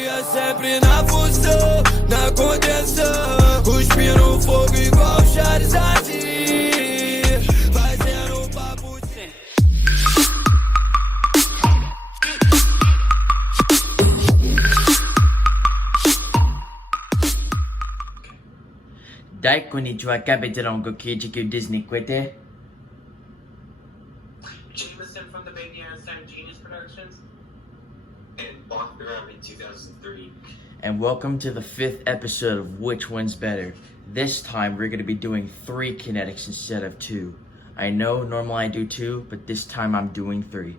É sempre na função, na contenção. Cuspindo fogo igual Charizard. Fazendo um papo de... Dai konnichiwa, capitano Gokijiku Disney Quete. Jameson from the Baby Einstein Genius Productions. And Bachram in 2003. And welcome to the 5th episode of Which One's Better. This time we're going to be doing 3 kinetics instead of 2. I know normally I do 2, but this time I'm doing 3.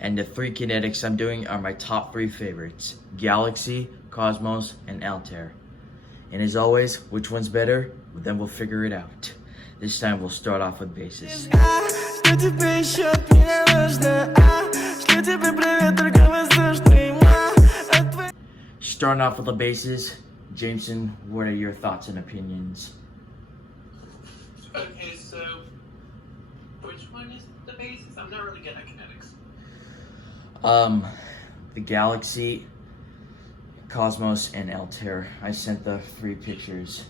And the 3 kinetics I'm doing are my top 3 favorites: Galaxy, Cosmos, and Altair. And as always, which one's better? Then we'll figure it out. This time we'll start off with bases. Starting off with the bases, Jameson, what are your thoughts and opinions? Okay, so which one is the basis? I'm not really good at kinetics. The Galaxy, Cosmos, and Altair. I sent the 3 pictures.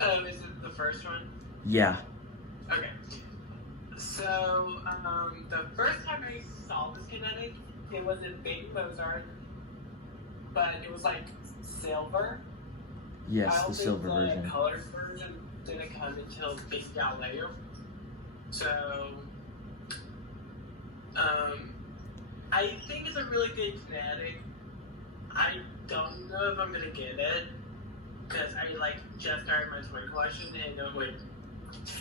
Is it the first one? Yeah. Okay. So, the first time I saw this kinetic, it was in Baby Mozart, but it was like silver. Yes, I don't the think silver the version. colored version didn't come until Baby Galileo. So, I think it's a really good kinetic. I don't know if I'm gonna get it because I just started my toy collection and wait,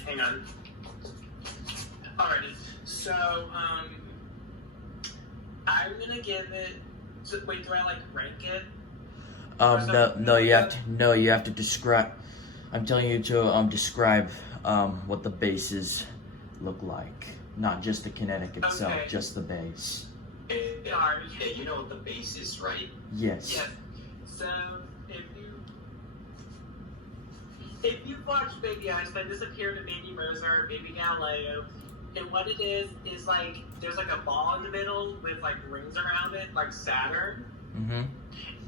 hang on. Alrighty, so I'm gonna give it. So, wait, do I rank it? No, you have to describe. I'm telling you to describe what the bases look like, not just the kinetic itself, Okay. just the base. Yeah, you know what the base is, right? Yes. Yes. So if you watch Baby Einstein, this appeared in Baby Mozart, Baby Galileo, and what it is there's a ball in the middle with rings around it, like Saturn. Mhm.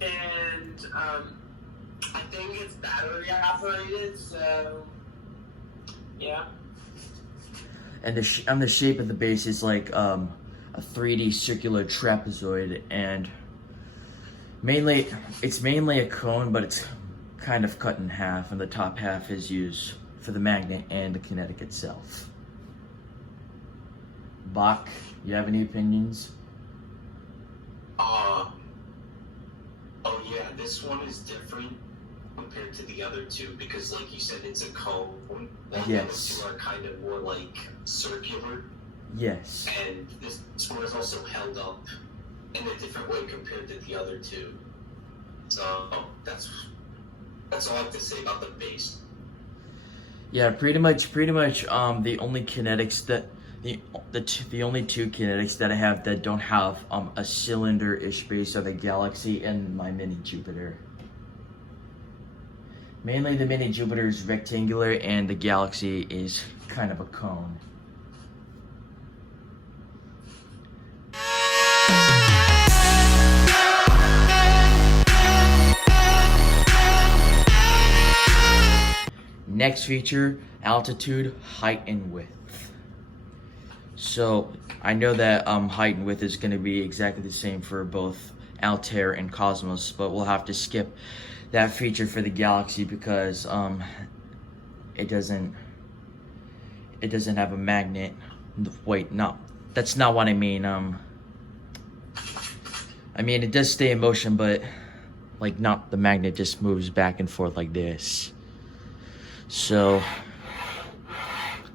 And I think it's battery operated, so yeah. And the shape of the base is like a 3D circular trapezoid, and it's mainly a cone, but it's kind of cut in half, and the top half is used for the magnet and the kinetic itself. Bach, you have any opinions? Oh yeah, this one is different compared to the other 2 because, like you said, it's a cone. While Yes. The other 2 are kind of more circular. Yes. And this one is also held up in a different way compared to the other 2. So that's all I have to say about the base. Yeah, pretty much. The only kinetics that the only 2 kinetics that I have that don't have a cylinder-ish base are the Galaxy and my Mini Jupiter. Mainly the Mini Jupiter is rectangular and the Galaxy is kind of a cone. Next feature, altitude, height, and width. So I know that height and width is going to be exactly the same for both Altair and Cosmos, but we'll have to skip that feature for the Galaxy because it doesn't have a magnet. Wait, no, that's not what I mean. I mean it does stay in motion, but not the magnet just moves back and forth like this. So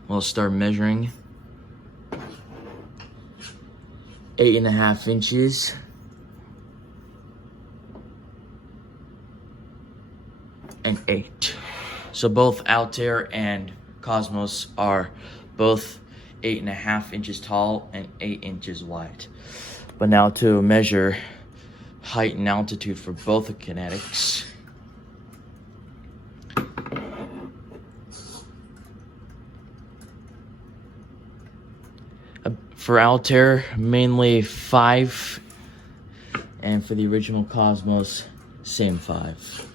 we'll start measuring. 8.5 inches. And 8. So both Altair and Cosmos are both 8.5 inches tall and 8 inches wide. But now to measure height and altitude for both the kinetics. For Altair, mainly 5 And for the original Cosmos, same 5.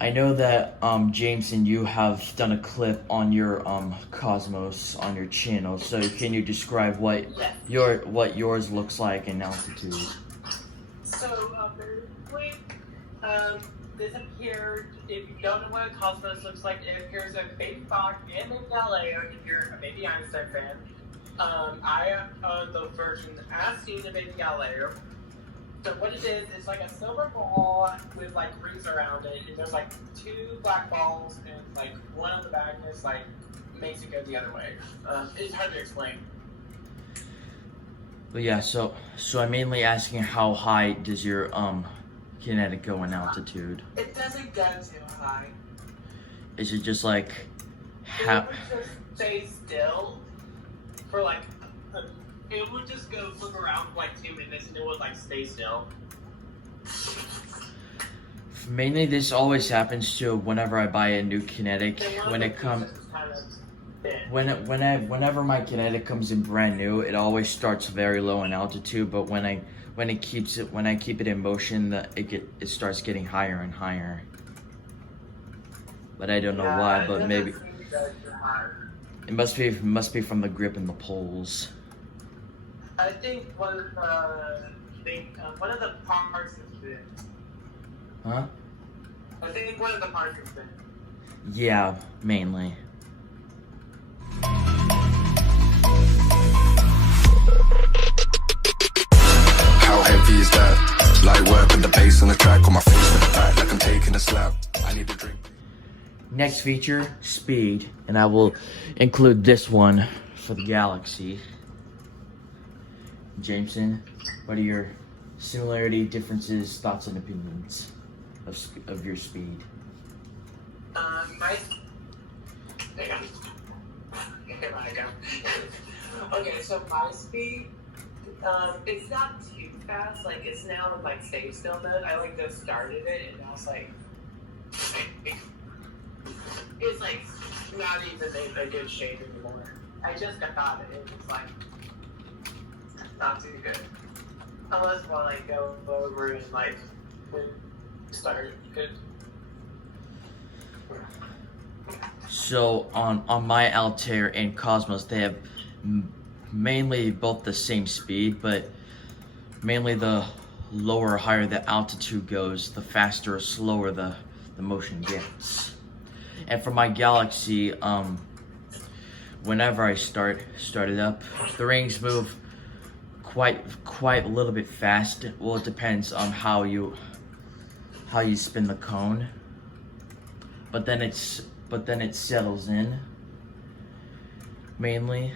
I know that Jameson, you have done a clip on your Cosmos on your channel. So can you describe what yours looks like in altitude? So, very quick, this appeared, if you don't know what a Cosmos looks like, it appears in Baby Bach and Baby Galileo if you're a Baby Einstein fan. I own the version as seen in Baby Galileo. So what it is, it's like a silver ball with like rings around it, and there's like 2 black balls, and like one on the back is like makes it go the other way. It's hard to explain. But yeah, so I'm mainly asking how high does your kinetic go in altitude? It doesn't go too high. Is it just like It would just stay still for like it would just go flip around for like 2 minutes and it would like stay still. Mainly this always happens to whenever I buy a new kinetic. When it comes whenever my kinetic comes in brand new, it always starts very low in altitude, but when I keep it in motion, it starts getting higher and higher. But I don't know why, but maybe it must be from the grip and the poles. I think one of the parts is bent. Huh? I think one of the parts is bent. Yeah, mainly. How heavy is that? Light work with the bass on the track, on my face with the back like I'm taking a slap. I need a drink. Next feature, speed, and I will include this one for the Galaxy. Jameson, what are your similarity, differences, thoughts, and opinions of your speed? Here I go. Okay, so my speed, it's not too fast. Like it's now in like stay still mode. I like just started it and I was like, it's like not even in a good shape anymore. I just got it. It was like not too good. Unless I like go over and like start good. So on my Altair and Cosmos, they have mainly both the same speed, but mainly the lower or higher the altitude goes, the faster or slower the motion gets. And for my Galaxy, whenever I start it up, the rings move quite a little bit fast. Well, it depends on how you spin the cone. But then it settles in. Mainly.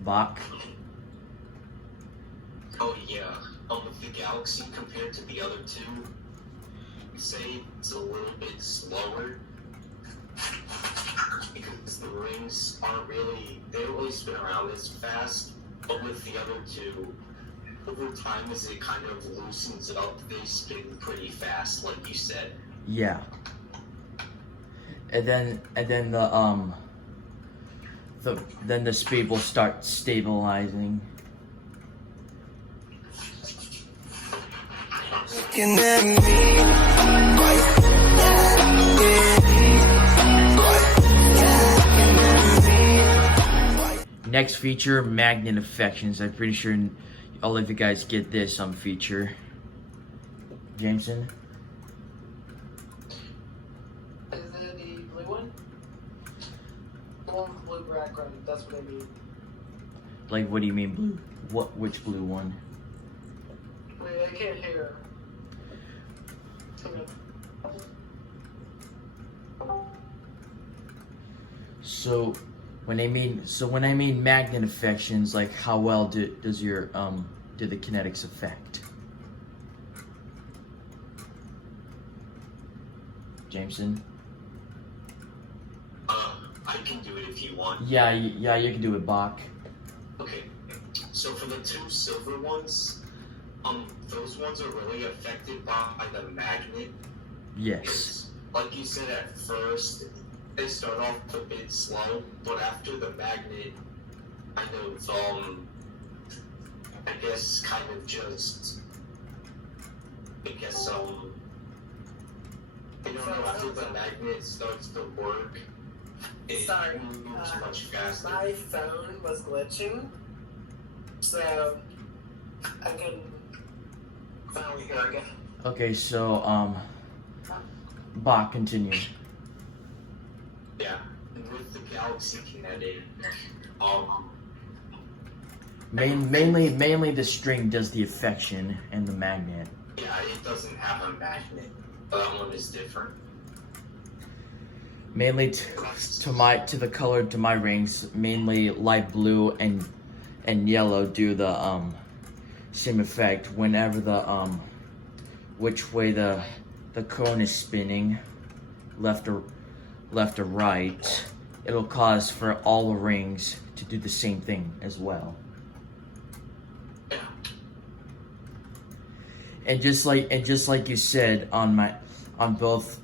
Bach. Oh yeah, with the Galaxy compared to the other two, you say it's a little bit slower because the rings aren't really, they don't really spin around as fast, but with the other two, over time as it kind of loosens it up, they spin pretty fast, like you said. Yeah. And then the speed will start stabilizing. Looking at me, Next feature, magnet affections. I'm pretty sure all of you guys get this feature. Jameson? Is it the blue one? The one with blue background, that's what I mean. Like, what do you mean blue? Which blue one? Wait, I can't hear. So when I mean magnet affections, like how well does your do the kinetics affect? Jameson? I can do it if you want. Yeah, you can do it, Bach. Okay, so for the two silver ones, those ones are really affected by the magnet. Yes. Like you said at first, they start off a bit slow, but after the magnet kind of, I guess, kind of just, I guess, you know, after the magnet starts to work, it Sorry, moves much faster. my phone was glitching, so I can finally hear again. Okay, so, Bach, continue. Yeah, and with the Galaxy Kinetic, Mainly the string does the affection and the magnet. yeah, it doesn't have a magnet. That one is different. Mainly to the color to my rings, mainly light blue and yellow do the same effect whenever the which way the cone is spinning, left or right, it'll cause for all the rings to do the same thing as well. Yeah. And just like you said on both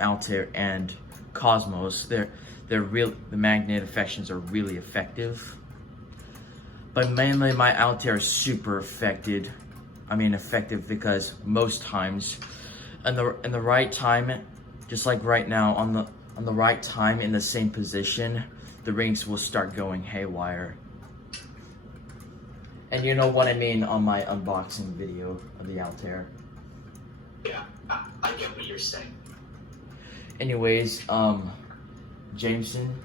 Altair and Cosmos, the magnet affections are really effective. But mainly my Altair is super effective. I mean effective because most times in the right time, just like right now on the right time in the same position, the rings will start going haywire. And you know what I mean on my unboxing video of the Altair. Yeah, I get what you're saying. Anyways, Jameson.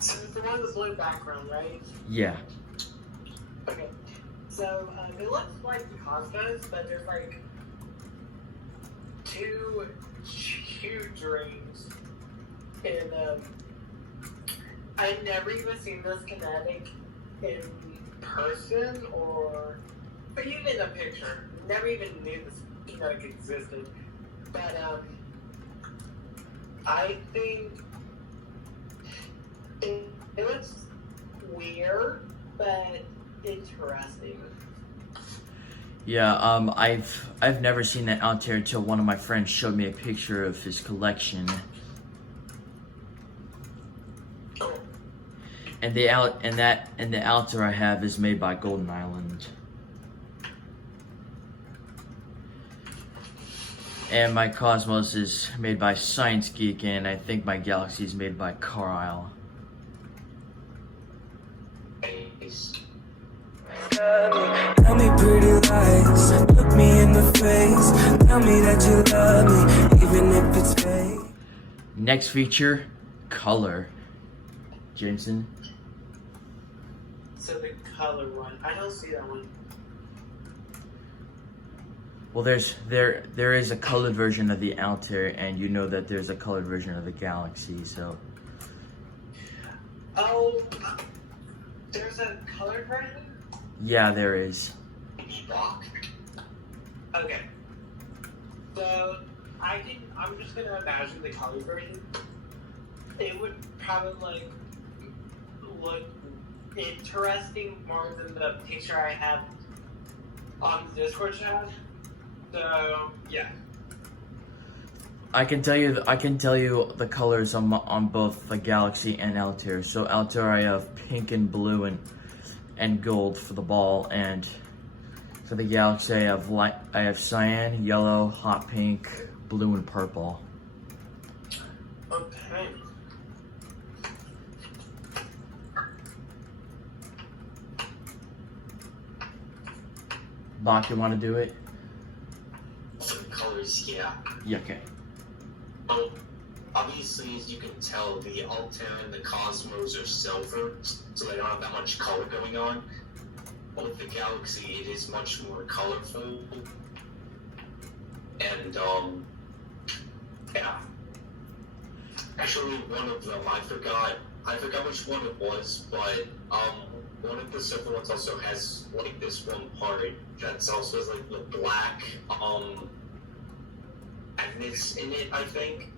So it's the one with blue background, right? Yeah. Okay. So it looks like the Cosmos, but there's like two huge rings. And I've never even seen this kinetic in person or even in a picture. Never even knew this kinetic existed. But I think it looks weird, but interesting. Yeah, I've never seen that Altair until one of my friends showed me a picture of his collection. And the Altair I have is made by Golden Island. And my Cosmos is made by Science Geek, and I think my Galaxy is made by Carlisle. Tell me pretty lies, look me in the face, tell me that you love me, even if it's fake. Next feature, color. Jameson. So the color one, I don't see that one. Well, there is a colored version of the Altair, and you know that there's a colored version of the Galaxy, so. Oh, there's a colored version? Yeah, there is. Okay. So I'm just gonna imagine the color version. It would probably look interesting more than the picture I have on the Discord chat. So yeah. I can tell you the colors on both the Galaxy and Altair. So Altair I have pink and blue and gold for the ball, and for the Galaxy I have cyan, yellow, hot pink, blue, and purple. Okay. Bach, you want to do it? For the colors, yeah. Yeah, okay. Well, obviously, as you can tell, the Altair and the Cosmos are silver, so they don't have that much color going on. But with the Galaxy, it is much more colorful. And, yeah. Actually, one of them, I forgot which one it was, but, one of the silver ones also has, like, this one part that's also has, like, the black, magnets in it, I think.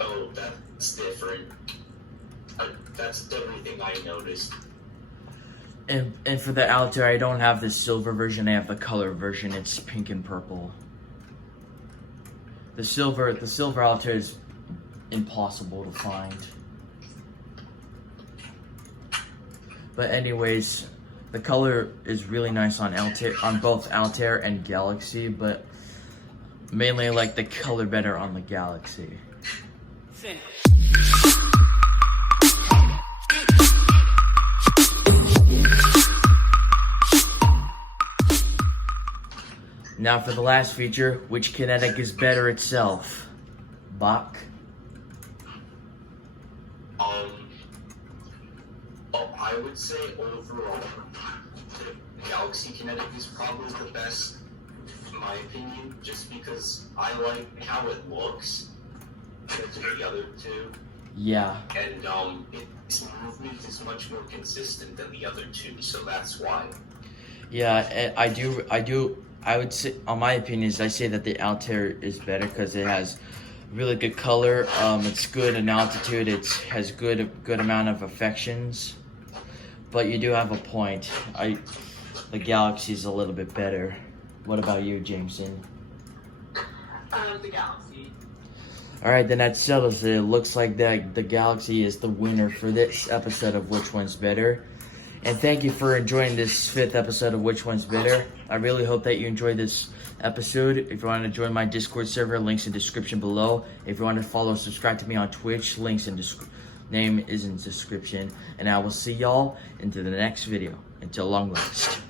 Oh, that's different. That's everything I noticed. And for the Altair, I don't have the silver version, I have the color version. It's pink and purple. The silver Altair is impossible to find. But anyways, the color is really nice on Altair, on both Altair and Galaxy, but mainly I like the color better on the Galaxy. Now for the last feature, which kinetic is better itself? Bach? I would say overall, the Galaxy Kinetic is probably the best, in my opinion, just because I like how it looks compared to the other two. Yeah. And its movement is much more consistent than the other two, so that's why. Yeah, I would say, on my opinions, I say that the Altair is better because it has really good color. It's good in altitude. It has good amount of affections. But you do have a point. The Galaxy is a little bit better. What about you, Jameson? The Galaxy. All right, then that settles it. It looks like the Galaxy is the winner for this episode of Which One's Better. And thank you for enjoying this 5th episode of Which One's Better. I really hope that you enjoyed this episode. If you want to join my Discord server, links in description below. If you want to follow, subscribe to me on Twitch, links in name is in description. And I will see y'all into the next video. Until long last.